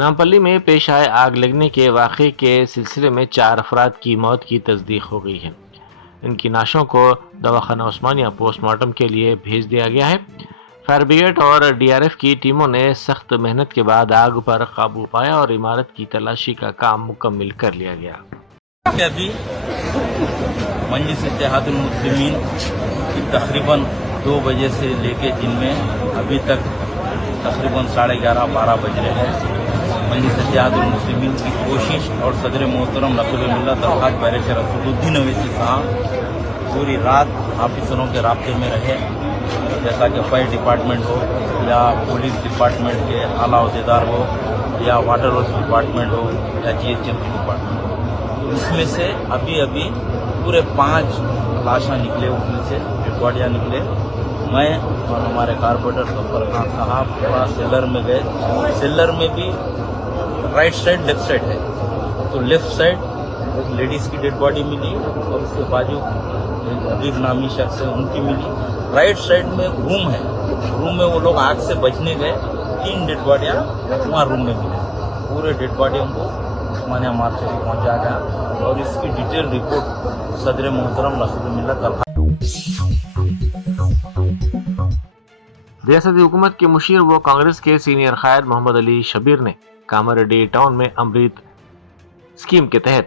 نامپلی میں پیش آئے آگ لگنے کے واقعے کے سلسلے میں 4 افراد کی موت کی تصدیق ہو گئی ہے۔ ان کی نعشوں کو دواخانہ عثمانیہ پوسٹ مارٹم کے لیے بھیج دیا گیا ہے۔ فائر بریگیڈ اور ڈی آر ایف کی ٹیموں نے سخت محنت کے بعد آگ پر قابو پایا اور عمارت کی تلاشی کا کام مکمل کر لیا گیا۔ ابھی مجلس اتحاد المسلمین کی تقریباً 2 بجے سے لے کے دن میں ابھی تک تقریباً 11:30-12 بج رہے ہیں۔ مجلس اتحاد المسلمین کی کوشش اور صدر محترم نقیب ملت الحاج بارش رسول الدین اویسی صاحب پوری رات آفیسروں کے رابطے میں رہے، جیسا کہ فائر ڈپارٹمنٹ ہو یا پولیس ڈپارٹمنٹ کے اعلیٰ عہدیدار ہو یا واٹر ورکس ڈپارٹمنٹ ہو یا جی ایچ ایم ڈپارٹمنٹ ہو۔ اس میں سے ابھی پورے 5 لاشاں نکلے، اس میں سے ڈیڈ باڈیاں نکلے۔ میں اور ہمارے کارپوریٹر ظفر خان صاحب پورا سیلر میں گئے۔ سیلر میں بھی رائٹ سائڈ لیفٹ سائڈ ہے، تو لیفٹ سائڈ ایک لیڈیز کی ڈیڈ باڈی ملی اور اس کے بازو حبیب نامی شخص ہے، ان کی ملی۔ رائٹ سائڈ میں روم ہے، روم میں وہ لوگ آگ سے بچنے گئے، 3 ڈیڈ باڈیاں وہاں روم میں ملے۔ پورے ڈیڈ باڈیوں کو عثمانیہ مارچ سے پہنچا گیا اور اس کی ڈیٹیل رپورٹ صدر محترم رسول ملت الحاج۔ ریاستی حکومت کے مشیر و کانگریس کے سینئر قائد محمد علی شبیر نے کاماریڈی ٹاؤن میں امرت اسکیم کے تحت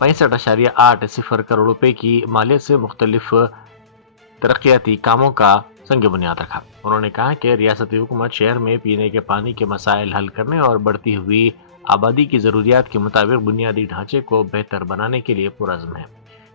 65.80 کروڑ روپے کی مالیت سے مختلف ترقیاتی کاموں کا سنگ بنیاد رکھا۔ انہوں نے کہا کہ ریاستی حکومت شہر میں پینے کے پانی کے مسائل حل کرنے اور بڑھتی ہوئی آبادی کی ضروریات کے مطابق بنیادی ڈھانچے کو بہتر بنانے کے لیے پرعزم ہے۔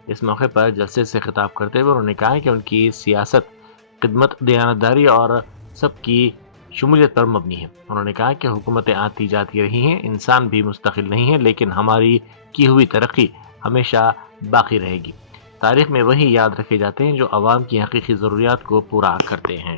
اس موقع پر جلسے سے خطاب کرتے ہوئے انہوں نے کہا کہ ان کی سیاست خدمت، دیانتداری اور سب کی شمولیت پر مبنی ہے۔ انہوں نے کہا کہ حکومتیں آتی جاتی رہی ہیں، انسان بھی مستقل نہیں ہے، لیکن ہماری کی ہوئی ترقی ہمیشہ باقی رہے گی۔ تاریخ میں وہی یاد رکھے جاتے ہیں جو عوام کی حقیقی ضروریات کو پورا کرتے ہیں۔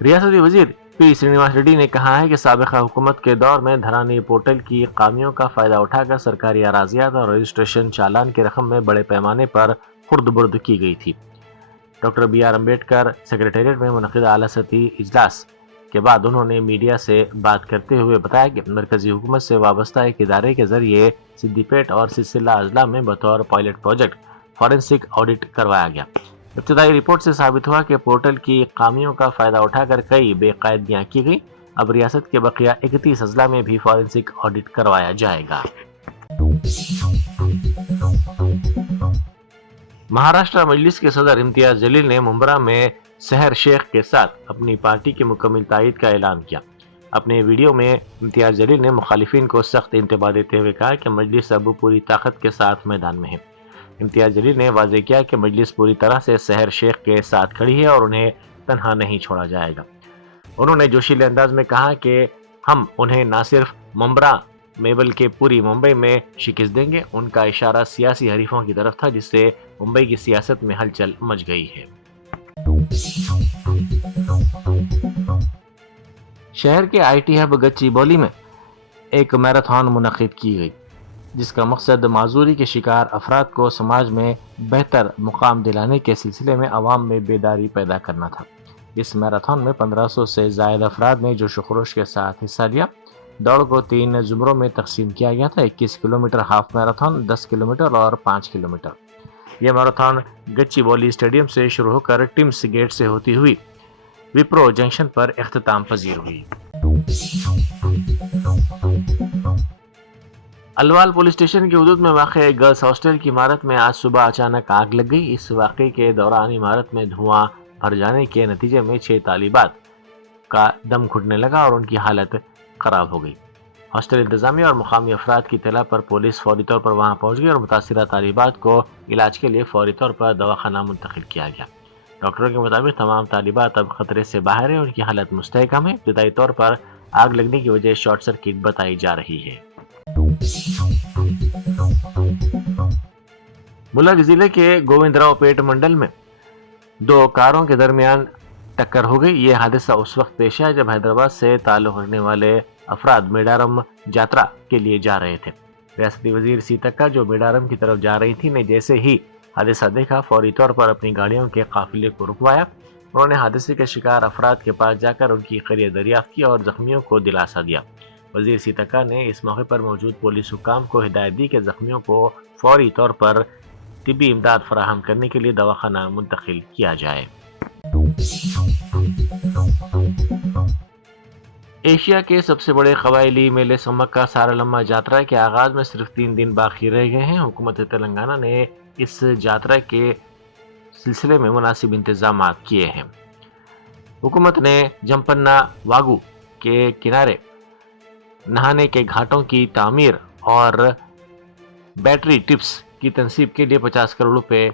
ریاستی وزیر پی سرینواس ریڈی نے کہا ہے کہ سابقہ حکومت کے دور میں دھرانی پورٹل کی خامیوں کا فائدہ اٹھا کر سرکاری اراضیات اور رجسٹریشن چالان کی رقم میں بڑے پیمانے پر خرد برد کی گئی تھی۔ Doctor B R Ambedkar secretariat میں منعقدہ اعلیٰ سطحی اجلاس کے بعد انہوں نے میڈیا سے بات کرتے ہوئے بتایا کہ مرکزی حکومت سے وابستہ ایک ادارے کے ذریعے سدی پیٹ اور سلسلہ اضلاع میں بطور پائلٹ پروجیکٹ فورینسک آڈٹ کروایا گیا۔ ابتدائی رپورٹ سے ثابت ہوا کہ پورٹل کی خامیوں کا فائدہ اٹھا کر کئی بے قاعدگیاں کی گئی۔ اب ریاست کے بقیہ 31 اضلاع میں بھی فورینسک آڈٹ کروایا جائے گا۔ مہاراشٹر مجلس کے صدر امتیاز جلیل نے ممبرا میں سحر شیخ کے ساتھ اپنی پارٹی کی مکمل تائید کا اعلان کیا۔ اپنے ویڈیو میں امتیاز جلیل نے مخالفین کو سخت انتباہ دیتے ہوئے کہا کہ مجلس اب پوری طاقت کے ساتھ میدان میں ہے۔ امتیاز جلیل نے واضح کیا کہ مجلس پوری طرح سے سحر شیخ کے ساتھ کھڑی ہے اور انہیں تنہا نہیں چھوڑا جائے گا۔ انہوں نے جوشیلے انداز میں کہا کہ ہم انہیں نہ صرف ممبرا میں بلکہ پوری ممبئی میں شکست دیں گے۔ ان کا اشارہ سیاسی حریفوں کی طرف تھا، جس سے ممبئی کی سیاست میں ہلچل مچ گئی ہے۔ شہر کے آئی ٹی ہب گچی بولی میں ایک میراتھن منعقد کی گئی، جس کا مقصد معذوری کے شکار افراد کو سماج میں بہتر مقام دلانے کے سلسلے میں عوام میں بیداری پیدا کرنا تھا۔ اس میراتھن میں 1500 سے زائد افراد نے جوش و خروش کے ساتھ حصہ لیا۔ دوڑ کو 3 زمروں میں تقسیم کیا گیا تھا: 21 کلومیٹر ہاف میراتھن، 10 کلومیٹر اور 5 کلومیٹر۔ یہ میراتھن گچی بولی اسٹیڈیم سے شروع ہو کر ٹمس گیٹ سے ہوتی ہوئی وپرو جنکشن پر اختتام پذیر ہوئی۔ الوال پولیس اسٹیشن کی حدود میں واقع ایک گرلز ہاسٹل کی عمارت میں آج صبح اچانک آگ لگ گئی۔ اس واقعے کے دوران عمارت میں دھواں بھر جانے کے نتیجے میں 6 طالبات کا دم گھٹنے لگا اور ان کی حالت خراب ہو گئی۔ ہاسٹل انتظامیہ اور مقامی افراد کی اطلاع پر پولیس فوری طور پر وہاں پہنچ گئی اور متاثرہ طالبات کو علاج کے لیے فوری طور پر دواخانہ منتقل کیا گیا۔ ڈاکٹروں کے مطابق تمام طالبات اب خطرے سے باہر ہیں، ان کی حالت مستحکم ہے۔ ابتدائی طور پر آگ لگنے کی وجہ شارٹ سرکٹ بتائی جا رہی ہے۔ ملک ضلع کے گووند راؤ پیٹ منڈل میں 2 کاروں کے درمیان ٹکر ہو گئی۔ یہ حادثہ اس وقت پیش آیا جب حیدرآباد سے تعلق رکھنے والے افراد میڈارم جاترا کے لیے جا رہے تھے۔ ریاستی وزیر سیتکا جو میڈارم کی طرف جا رہی تھی نے جیسے ہی حادثہ دیکھا فوری طور پر اپنی گاڑیوں کے قافلے کو رکوایا۔ انہوں نے حادثے کے شکار افراد کے پاس جا کر ان کی خیریت دریافت کی اور زخمیوں کو دلاسا دیا۔ وزیر سیتکا نے اس موقع پر موجود پولیس حکام کو ہدایت دی کہ زخمیوں کو فوری طور پر طبی امداد فراہم کرنے کے لیے دواخانہ منتقل کیا جائے۔ ایشیا کے سب سے بڑے قبائلی میلے سمکا سارالما جاترا کے آغاز میں صرف 3 دن باقی رہ گئے ہیں۔ حکومت تلنگانہ نے اس جاترا کے سلسلے میں مناسب انتظامات کیے ہیں۔ حکومت نے جمپنا واگو کے کنارے نہانے کے گھاٹوں کی تعمیر اور بیٹری ٹپس کی تنصیب کے لیے 50 کروڑ روپے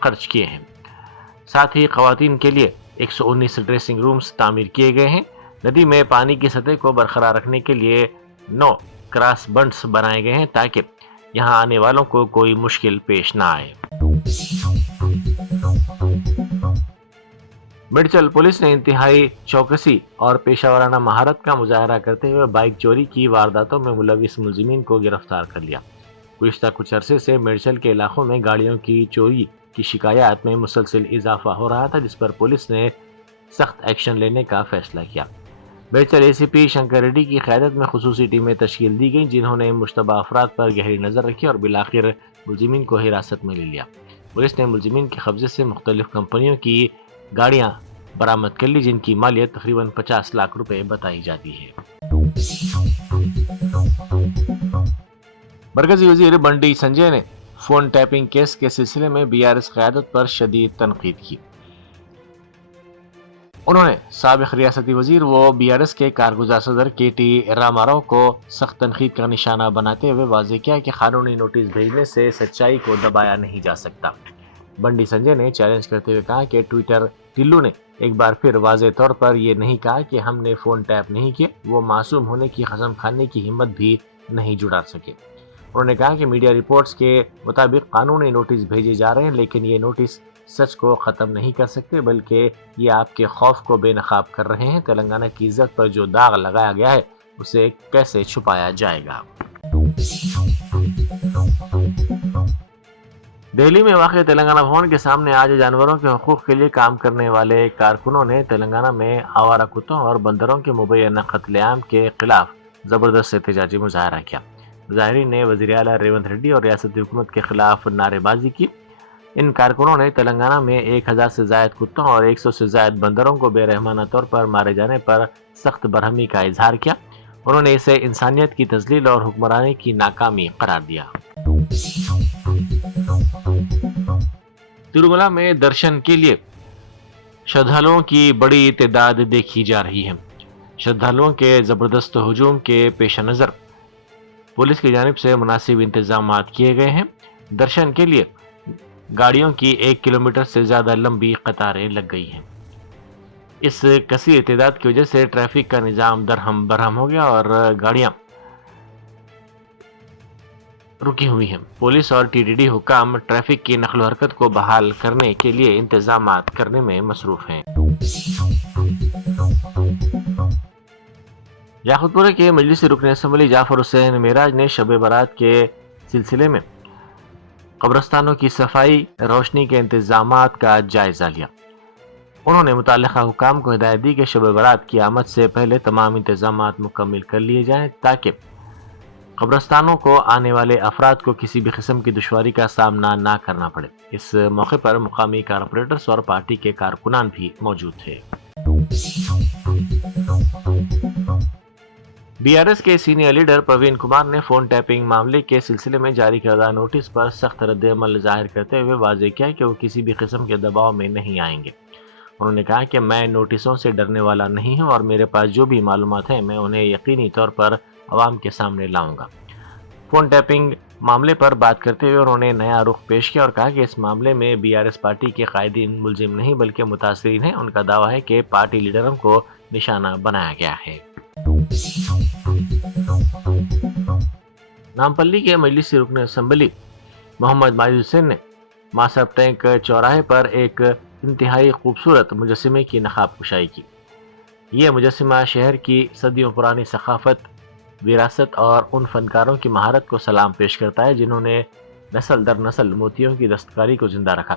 خرچ کیے ہیں۔ ساتھ ہی خواتین کے لیے 119 ڈریسنگ رومز تعمیر کیے گئے ہیں۔ ندی میں پانی کی سطح کو برقرار رکھنے کے لیے 9 کراس بنڈز بنائے گئے ہیں تاکہ یہاں آنے والوں کو کوئی مشکل پیش نہ آئے۔ میڈچل پولیس نے انتہائی چوکسی اور پیشہ ورانہ مہارت کا مظاہرہ کرتے ہوئے بائک چوری کی وارداتوں میں ملوث ملزمین کو گرفتار کر لیا۔ گزشتہ کچھ عرصے سے میڈچل کے علاقوں میں گاڑیوں کی چوری کی شکایات میں مسلسل اضافہ ہو رہا تھا، جس پر پولیس نے سخت ایکشن لینے کا فیصلہ کیا۔ میڈچل اے سی پی شنکر ریڈی کی قیادت میں خصوصی ٹیمیں تشکیل دی گئیں، جنہوں نے مشتبہ افراد پر گہری نظر رکھی اور بالآخر ملزمین کو حراست میں لے لیا۔ پولیس نے ملزمین کے قبضے سے مختلف کمپنیوں کی گاڑیاں برآمد کر لی، جن کی مالیت تقریباً 50 لاکھ روپے بتائی جاتی ہے۔ مرکزی وزیر بنڈی سنجے نے فون ٹیپنگ کیس کے سلسلے میں BRS قیادت پر شدید تنقید کی۔ انہوں نے سابق ریاستی وزیر و BRS کے کارگزار صدر KT راما کو سخت تنقید کا نشانہ بناتے ہوئے واضح کیا کہ قانونی نوٹس بھیجنے سے سچائی کو دبایا نہیں جا سکتا۔ بنڈی سنجے نے چیلنج کرتے ہوئے کہا کہ ٹویٹر ٹلو نے ایک بار پھر واضح طور پر یہ نہیں کہا کہ ہم نے فون ٹیپ نہیں کیے، وہ معصوم ہونے کی قسم کھانے کی ہمت بھی نہیں جٹا سکے۔ انہوں نے کہا کہ میڈیا رپورٹس کے مطابق قانونی نوٹس بھیجے جا رہے ہیں، لیکن یہ نوٹس سچ کو ختم نہیں کر سکتے بلکہ یہ آپ کے خوف کو بے نقاب کر رہے ہیں۔ تلنگانہ کی عزت پر جو داغ لگایا گیا ہے اسے کیسے چھپایا جائے گا؟ دہلی میں واقع تلنگانہ بھون کے سامنے آج جانوروں کے حقوق کے لیے کام کرنے والے کارکنوں نے تلنگانہ میں آوارہ کتوں اور بندروں کے مبینہ قتل عام کے خلاف زبردست احتجاجی مظاہرہ کیا۔ مظاہرین نے وزیر اعلیٰ ریونت ریڈی اور ریاستی حکومت کے خلاف نعرے بازی کی۔ ان کارکنوں نے تلنگانہ میں 1000 سے زائد کتوں اور 100 سے زائد بندروں کو بے رحمانہ طور پر مارے جانے پر سخت برہمی کا اظہار کیا۔ انہوں نے اسے انسانیت کی تذلیل اور حکمرانی کی ناکامی قرار دیا۔ تروملا میں درشن کے لیے شردھالوؤں کی بڑی تعداد دیکھی جا رہی ہے۔ شردھالوؤں کے زبردست ہجوم کے پیش نظر پولیس کی جانب سے مناسب انتظامات کیے گئے ہیں۔ درشن کے لیے گاڑیوں کی 1 کلومیٹر سے زیادہ لمبی قطاریں لگ گئی ہیں۔ اس کثیر تعداد کی وجہ سے ٹریفک کا نظام درہم برہم ہو گیا اور گاڑیاں رکی ہوئی ہیں۔ پولیس اور TTD حکام ٹریفک کی نقل و حرکت کو بحال کرنے کے لیے انتظامات کرنے میں مصروف ہیں۔ یاقوت پورے کے مجلسی رکن اسمبلی جعفر حسین معراج نے شب برات کے سلسلے میں قبرستانوں کی صفائی روشنی کے انتظامات کا جائزہ لیا۔ انہوں نے متعلقہ حکام کو ہدایت دی کہ شب برات کی آمد سے پہلے تمام انتظامات مکمل کر لیے جائیں تاکہ قبرستانوں کو آنے والے افراد کو کسی بھی قسم کی دشواری کا سامنا نہ کرنا پڑے۔ اس موقع پر مقامی کارپوریٹرز اور پارٹی کے کارکنان بھی موجود تھے۔ BRS کے سینئر لیڈر پروین کمار نے فون ٹیپنگ معاملے کے سلسلے میں جاری کردہ نوٹس پر سخت رد عمل ظاہر کرتے ہوئے واضح کیا کہ وہ کسی بھی قسم کے دباؤ میں نہیں آئیں گے۔ انہوں نے کہا کہ میں نوٹسوں سے ڈرنے والا نہیں ہوں اور میرے پاس جو بھی معلومات ہیں میں انہیں یقینی طور پر عوام کے سامنے لاؤں گا۔ فون ٹیپنگ معاملے پر بات کرتے ہوئے انہوں نے نیا رخ پیش کیا اور کہا کہ اس معاملے میں BRS پارٹی کے قائدین ملزم نہیں بلکہ متاثرین ہیں۔ ان کا دعویٰ ہے کہ پارٹی لیڈروں کو نشانہ بنایا گیا ہے۔ نامپلی کے مجلسی رکن اسمبلی محمد ماجد حسین نے ماسب ٹینک چوراہے پر ایک انتہائی خوبصورت مجسمے کی نقاب کشائی کی۔ یہ مجسمہ شہر کی صدیوں پرانی ثقافت، وراثت اور ان فنکاروں کی مہارت کو سلام پیش کرتا ہے جنہوں نے نسل در نسل موتیوں کی دستکاری کو زندہ رکھا۔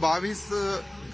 22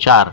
4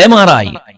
MRI,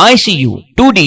ICU, 2D